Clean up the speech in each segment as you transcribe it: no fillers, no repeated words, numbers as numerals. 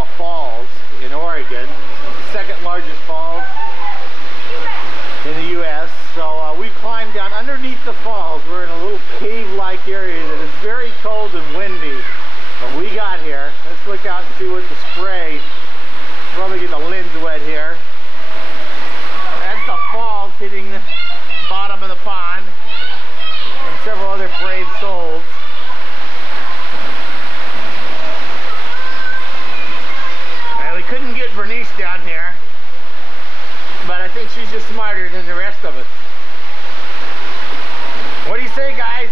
Wakima Falls in Oregon, the second largest falls in the U.S. So we climbed down underneath the falls. We're in a little cave-like area that is very cold and windy. But we got here. Let's look out and see what the spray. Probably get the lens wet here. That's the falls hitting the bottom of the pond. And several other brave souls. And we couldn't get Bernice down here. But I think she's just smarter than the rest of us. What do you say, guys?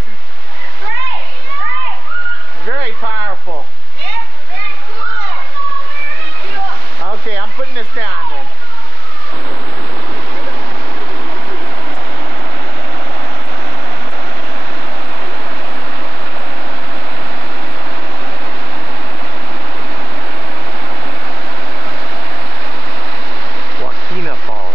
Very powerful. Yeah, very cool. Okay, I'm putting this down then. Wakima Falls.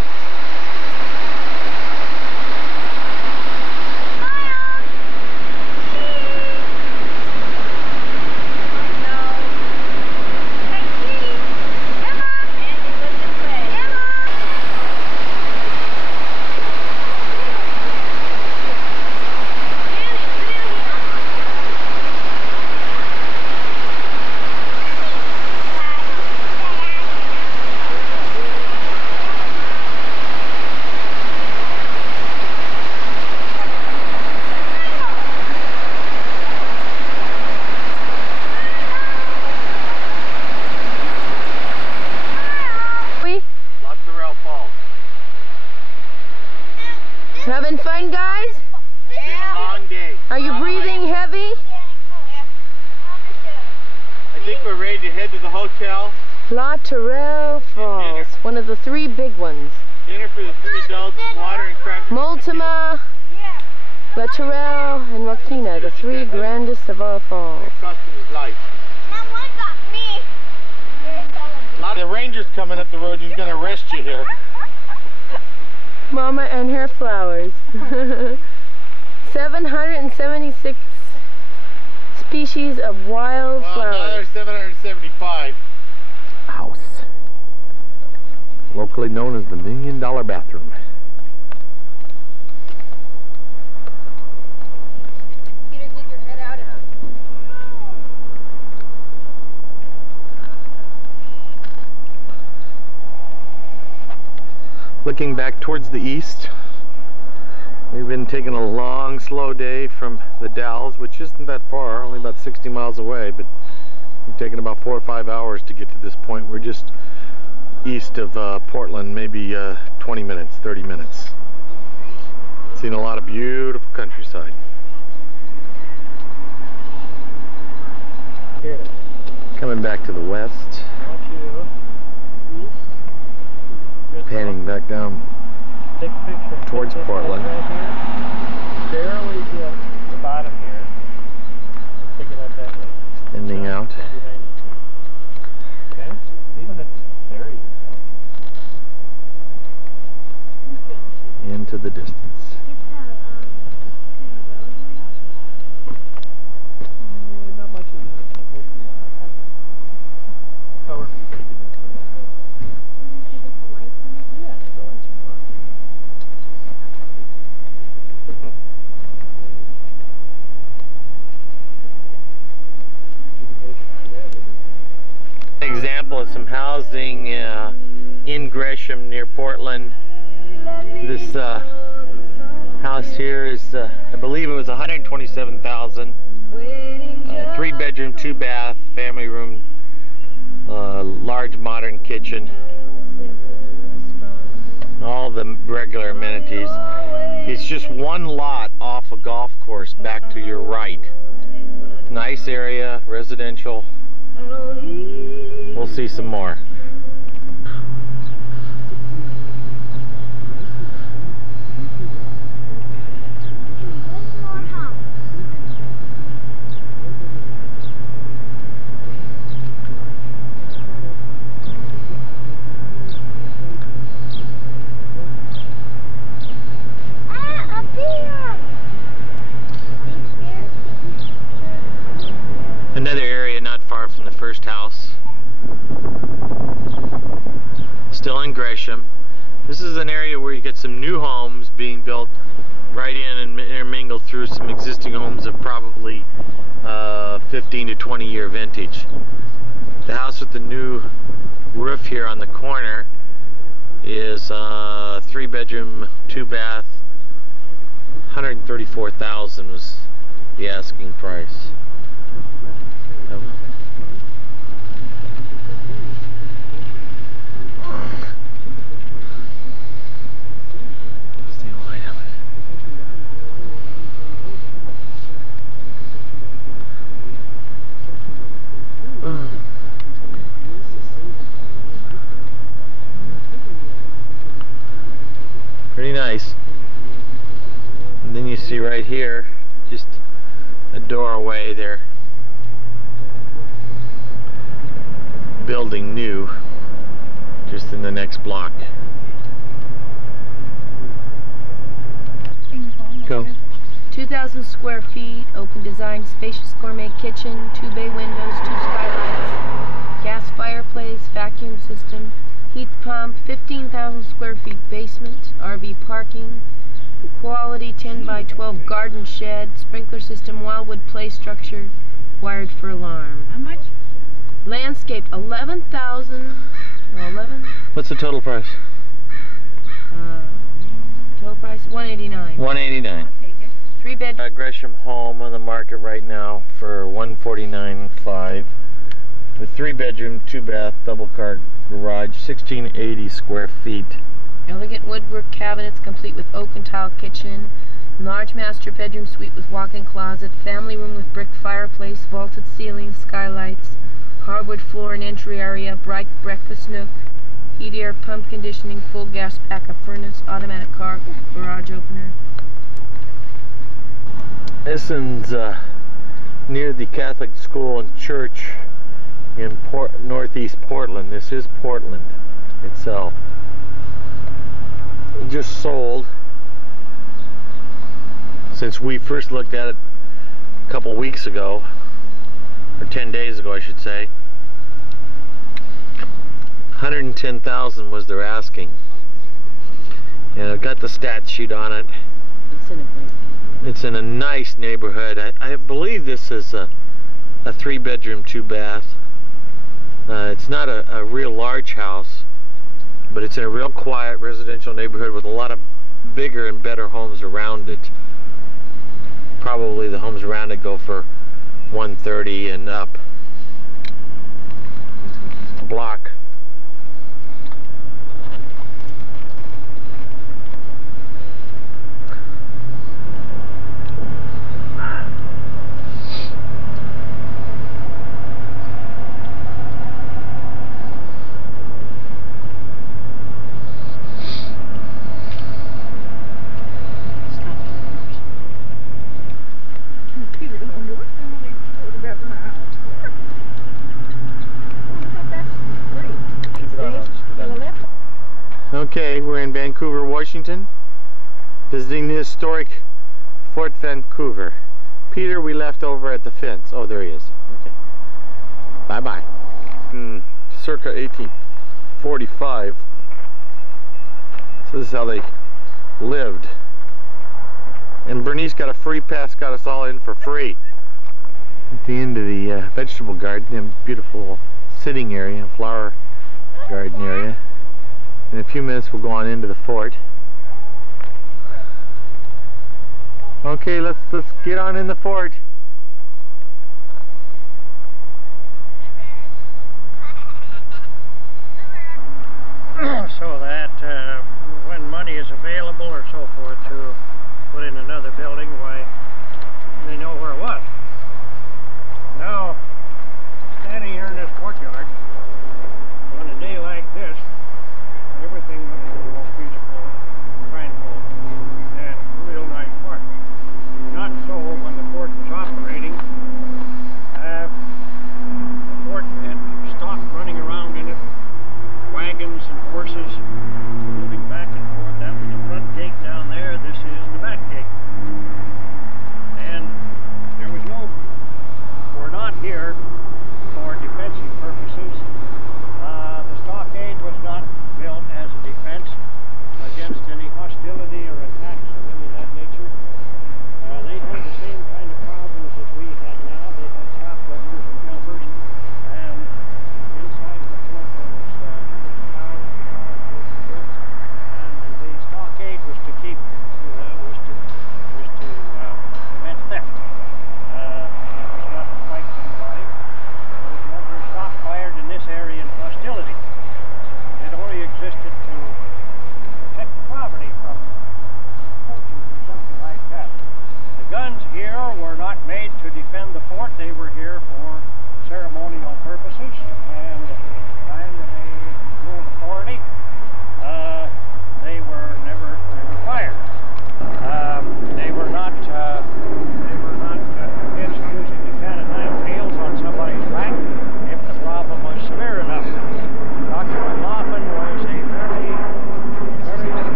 Having fun, guys? It's been a long day. Are you breathing heavy? I think we're ready to head to the hotel. La Tourelle Falls, one of the three big ones. Dinner for the 3 adults, water and crackers. Multima, La Tourelle, and Wakima, the 3 grandest of our falls. It cost him his life. Mom, what got me? A lot of the ranger's coming up the road. He's going to arrest you here. Mama and her flowers. 776 species of wild Well, now flowers. there's 775. House. Locally known as the $1 Million Bathroom. Peter, get your head out of it. Looking back towards the east, we've been taking a long, slow day from the Dalles, which isn't that far, only about 60 miles away, but we've taken about 4 or 5 hours to get to this point. We're just east of Portland, maybe 20 minutes, 30 minutes. Seen a lot of beautiful countryside. Here. Coming back to the west, panning back down Take a picture. towards Portland. Right here. Barely hit the bottom here. Pick it up that way. Extending out. Stand behind you. Okay? Even if there you go. Into the distance. Not much of this. However you take it in from that way. Yeah, so it's An example of some housing in Gresham near Portland. This house here is, I believe it was $127,000. 3-bedroom, 2-bath, family room, large modern kitchen. All the regular amenities. It's just one lot off a golf course back to your right. Nice area, residential. We'll see some more. Another area not far from the first house. Still in Gresham. This is an area where you get some new homes being built right in and intermingled through some existing homes of probably 15 to 20 year vintage. The house with the new roof here on the corner is 3 bedroom, 2 bath. 134,000 was the asking price. Stay wide up. Pretty nice. And then you see right here, just a doorway there. Building new, just in the next block. Go. 2,000 square feet, open design, spacious gourmet kitchen, 2 bay windows, 2 skylights, gas fireplace, vacuum system, heat pump, 15,000 square feet basement, RV parking, quality 10 by 12 garden shed, sprinkler system, wildwood play structure, wired for alarm. How much? Landscaped 11,000. 11. What's the total price? Total price 189. 189. 3 bed. Gresham home on the market right now for 149.5. The 3 bedroom, 2 bath, double car garage, 1680 square feet. Elegant woodwork cabinets complete with oak and tile kitchen, large master bedroom suite with walk-in closet, family room with brick fireplace, vaulted ceilings, skylights, hardwood floor and entry area, bright breakfast nook, heat air pump conditioning, full gas backup furnace, automatic car garage opener. This one's near the Catholic school and church in northeast Portland. This is Portland itself. Just sold since we first looked at it a couple weeks ago, or 10 days ago I should say. 110,000 was their asking, and I've got the stat sheet on it. It's in a nice neighborhood. I believe this is a 3 bedroom, 2 bath. It's not a real large house, but it's in a real quiet residential neighborhood with a lot of bigger and better homes around it. Probably the homes around it go for 130 and up. Block. Okay, we're in Vancouver, Washington, visiting the historic Fort Vancouver. Peter, we left over at the fence. Oh, there he is. Okay. Bye-bye. Circa 1845. So this is how they lived. And Bernice got a free pass, got us all in for free. At the end of the vegetable garden, a beautiful sitting area, flower garden area. In a few minutes we'll go on into the fort. Okay, let's get on in the fort. So that when money is available or so forth to put in another building, why they know where it was. Now, standing here in this courtyard, on a day like this, everything looks a little peaceful, tranquil, and a real nice park. Not so when the fort was operating.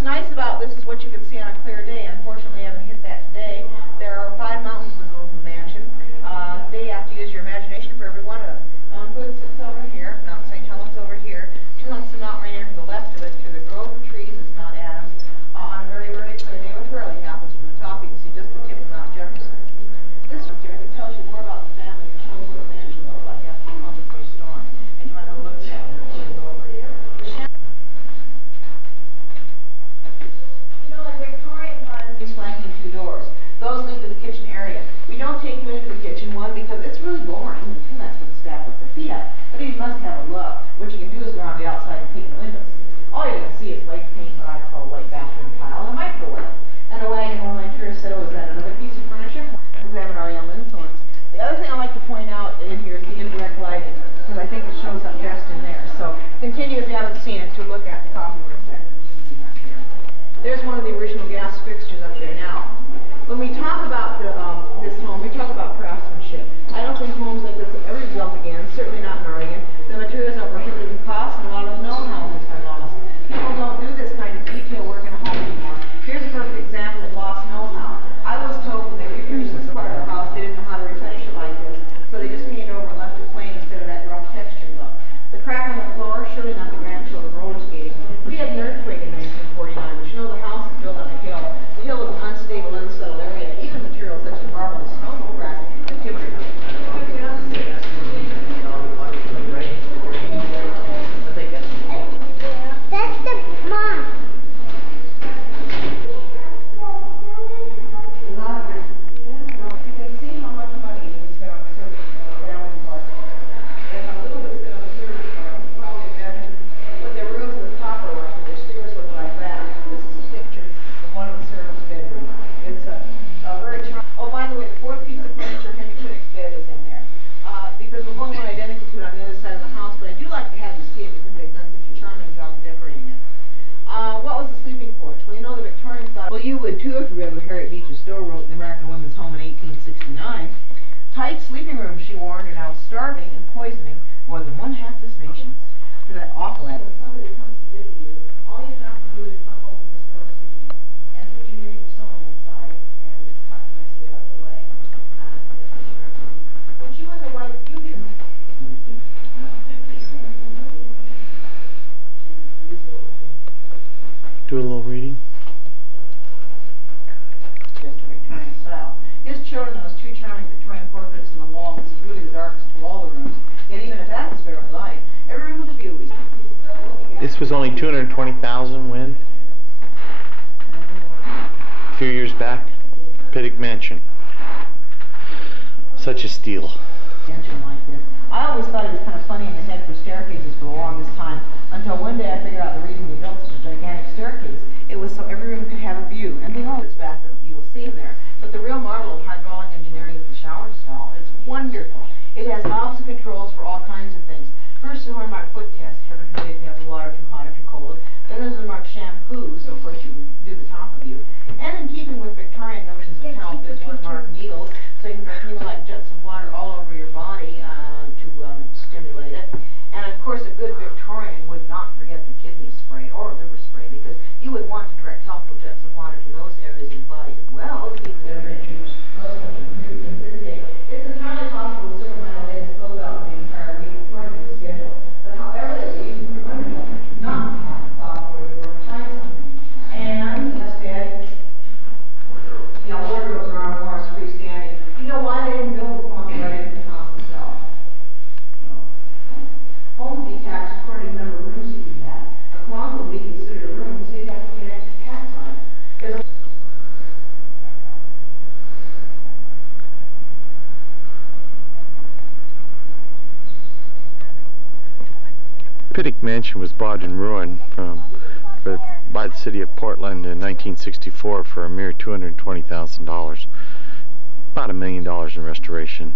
what's nice about this is what you can see on a clear day. Unfortunately, I haven't hit that today. There are 5 mountains visible from the mansion. They have to use your imagination for every one of them. Mount Hood sits over here. Mount St. Helens over here. 2 hunks of Mount Rainier to the left of it. To the grove of trees is Mount Adams. On a very, very clear day, which rarely happens from the top, you can see just the tip of Mount Jefferson. This right there that tells you more about the family and shows what the mansion looked like after the Columbus Day storm. And you might have a look at that when it goes over here. You know, in Victorian times, these flanking 2 doors. Those lead to the kitchen area. We don't take you into the kitchen, one, because it's really boring, and 2, that's what the staff puts their feet up. But you must have a look. What you can do is go around the outside and peek in the windows. All you're going to see is white paint, what I call white bathroom tile, and a microwave. And a wagon. One of my tourists said, oh, is that another piece of furniture? Does it have an Oriental influence? The other thing I like to point out in here is the indirect lighting, because I think it shows up best in there. So continue, if you haven't seen it, to look at the coffee room there. There's one of the original gas fixtures up there now. When we talk about this home, we talk about craftsmanship. I don't think homes like this have ever been built again, certainly not in Oregon. The materials are prohibitive in cost, and a lot of the know-how has been lost. People don't do this kind of detail work in a home anymore. Here's a perfect example of lost know-how. I was told when they refinished this part of the house, they didn't know how to refinish it like this, so they just painted over and left it plain instead of that rough texture look. The crack on the floor, surely not the grandchildren roller skating. We had an earthquake in 1949, but you know the house is built on a hill. The hill was an unstable, unsettled area. Even materials such as marble and stone will crack and timber. That's the mom. You can see how much money we spent on the service family part, and how little we spent on the service part. You can probably imagine what their rooms in the top are like, their stairs look like that. This is a picture of one of the servants' bedrooms. It's a very charming. Oh, by the way, the 4th piece of furniture, Henry Critic's bed, is in there. Because we're going to one identical to it on the other side of the house, but I do like to have you see it because they've done such a charming job of decorating it. What was the sleeping porch? Well, you know the Victorians thought, well, you would too if you read what Harriet Beecher Stowe wrote in the American Women's Home in 1869. Tight sleeping rooms, she warned, are now starving and poisoning more than 1/2 this nation. To that awful end. When somebody comes to visit you, all you have to do is come open this door to you and put your knitting or sewing inside, and it's tucked nicely out of the way. When she was a wife, you didn't. Do a little reading. Just a Victorian style. His children have 2 charming Victorian portraits on the wall. This is really the darkest of all the rooms. Yet even if that is fairly light, every room with a view. This was only $220,000 when? A few years back. Pittock Mansion. Such a steal. Mansion like this. I always thought it was kind of funny in the head for staircases for the longest time, until one day I figured out the reason we built such a gigantic staircase. It was so every room could have a view, and they know it's back that you will see in there. But the real marvel of hydraulic engineering is the shower stall. It's wonderful. It has knobs and controls for all kinds of things. First, the horn-marked foot test. Heaven forbid if you have the water too hot or too cold. Then there's the marked shampoo, so first you do the top of you. And in keeping with Victorian notions of health, there's one marked needles, so you can go like jets of water all over your body to stimulate it. And of course, a good Victorian would not forget the kidney spray or liver spray, because you would want to direct helpful jets of water to those areas of the body as well. It's entirely possible to circumvent a to close out the entire week according to the schedule. But however, it's wonderful not to have to plow for your door to find something. And instead, you know, wardrobes are armoires freestanding. You know why they didn't build the closet right into the house itself? Homes detached according to the number of rooms you have. A closet would be considered a room, so you'd have to pay an extra tax on it. Pittock Mansion was bought in ruin by the city of Portland in 1964 for a mere $220,000. About $1 million in restoration.